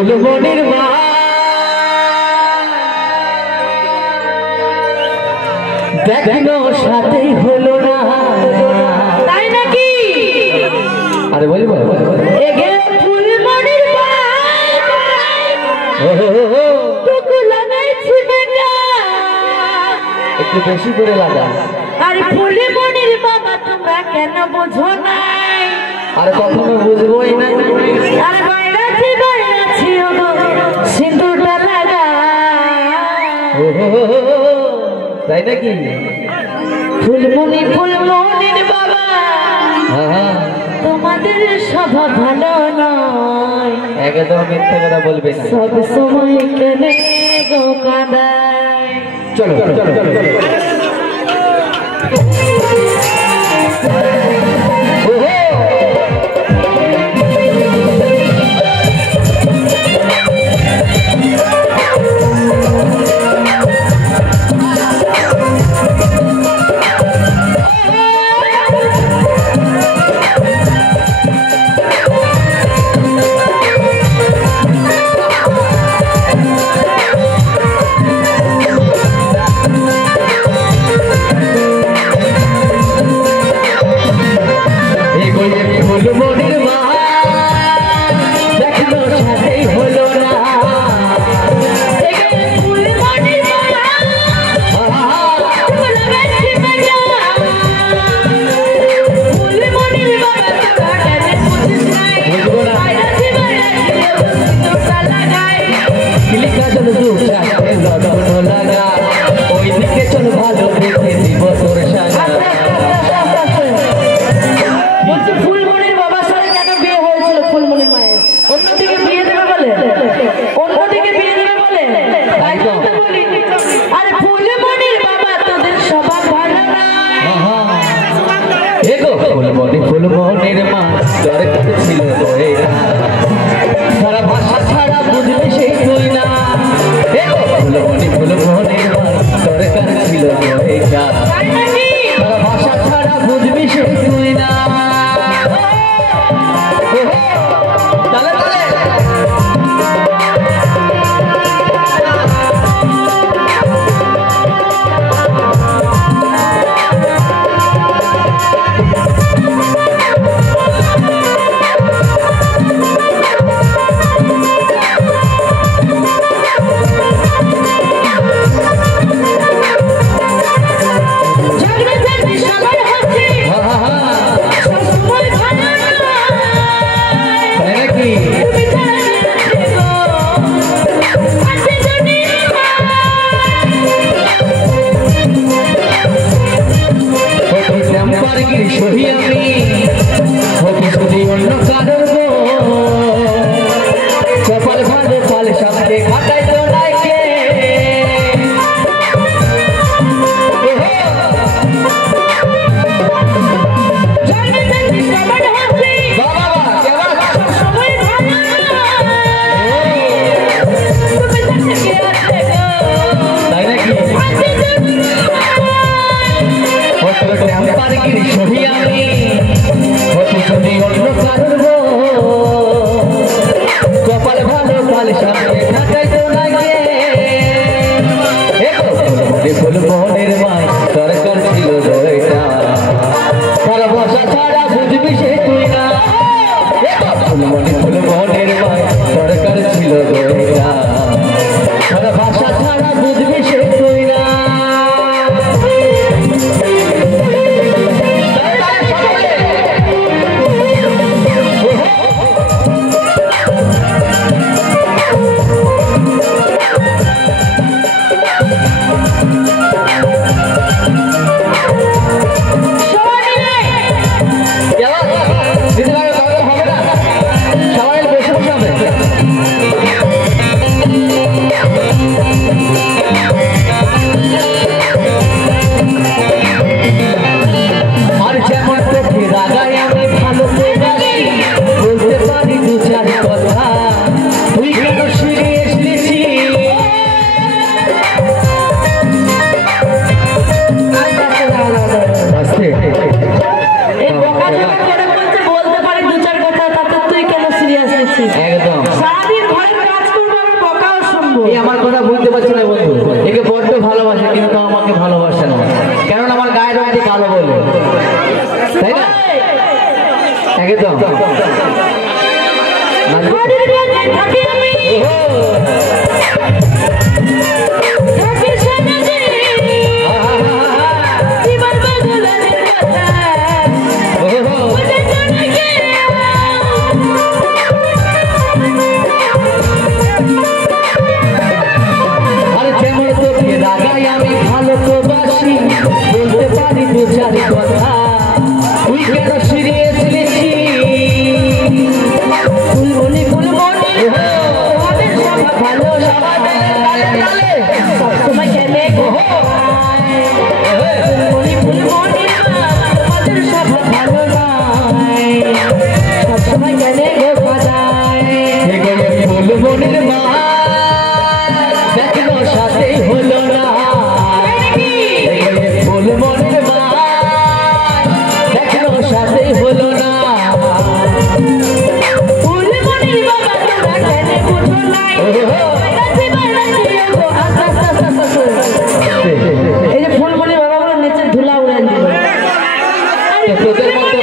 ফুলমনির মা দেখো সাথেই হলো না, তাই নাকি? আরে বলবো এগে ফুলমনির মা টুকু লাগাইছি বেটা, একটু বেশি করে লাগা। আরে ফুলমনির বাবা তোমরা কেন বুঝো নাই? আরে কখনো বুঝবোই না। আরে বাইরাছি ওগো সিঁদুরটা লাগা, তাই নাকি? ফুলমনির বাবা তোমাদের স্বভাব ভালো নয়, একদম মিথ্যে কথা বলবে না। সব সময় কেনে গো কাঁদায়। চলো ফুলমনির মা দেখো সাথেই হলো না, ফুলমনির বাবা লাগাইছি বেটা, ফুলমনির বাবা তোমরা কেন বুঝিস নাই? বাইরাছি ওগো সিঁদুরটা লাগায়, কিলিকা চল দুসাথে লড়ন লাগা, ওই দিকে চল ভালো দেখে দিব তোর সাজা। বলছি ফুলমনির বাবার সাথে কেন বিয়ে হয়েছিল ফুলমনির মায়ের? অন্যদিকে বিয়ে দেবে বলে, অন্যদিকে বিয়ে দেবে বলে, তাই তো বলি। আরে ফুলমনির বাবা তোদের স্বভাব ভালো নয়, এগো ফুলমনির মা দরকার ছিল তোরা, সারা ভাষা ছাড়া বুঝবি সেই তুই না। এগো ফুলমনির মা দরকার ছিল তোরা, তাই নাকি? সারা ভাষা ছাড়া বুঝবি সেই তুই না। তালে তালে ঝগড়া ঝাঁটি সবার হচ্ছে, সবসময় ভালো নয়, তাই নাকি? তুমি জানো গো, আছে দুনিয়া পারগির সহি আমি হবি যদি অন্য কারোর গো, কপাল ভালো পাল সামনে খাটাই তো নাইকে। ঝগড়া ঝাঁটি সবার হচ্ছে, বাবা কেমন সবসময় ভালো নয়, তুমি জানো কে আছে গো, তাই নাকি? আছে দুনিয়া পারগির সহি আমি হবি যদি অন্য কারোর গো, কপাল ভালো পাল সামনে খাটাই তো নাইকে। ফুলমনির মাই দরকার ছিল দইটা, সারা ভাষা ছাড়া বুঝবি সে তুই না। ফুলমনির মাই দরকার ছিল দইটা, সারা ভাষা ছাড়া বুঝবি সে তুই না। সবাই মিলে দিদি ভাই হবে না, সবাই বসে বসে হবে। আর যেমন তোকে রাগায় আমি ভালো বাসি, বলতে পারি দু চার কথা, তুই কেন সিরিয়াস নিছিস? আস্তে এই বোকা ছেলে করে বলতে পারি দু চার কথা, তাতে তুই কেন সিরিয়াস নিচ্ছিস? একদম সারাদিন ঘরে কথা বুঝতে পারছি না বন্ধু, একে বড্ড ভালোবাসে কিন্তু আমাকে ভালোবাসে না, কেননা আমার গায়ের রঙটি কালো বলে, তাই না? একদম আমি ভালো তো বাসি, বলতে পারি দু চার কথা, তুই কেন সিরিয়াস নিচ্ছি? ফুলমনি ফুলমনি তোমাদের সব ভালো, সবসময় কেনে গো ফুলমনি ফুলমনি তোমাদের সব ভালো নয়, সবসময় কেনে গো বাজায় ফুলমনির মা দেখলো সাথে হলো না, ফুলমনির মা দেখলো সাথে হলো না, ফুলমনির বাবা তোমরা কেন বুঝো নাই? এই যে ফুলমনির বাবা গুলো নিচে ধুলা উড়ান দিল, তোদের মতো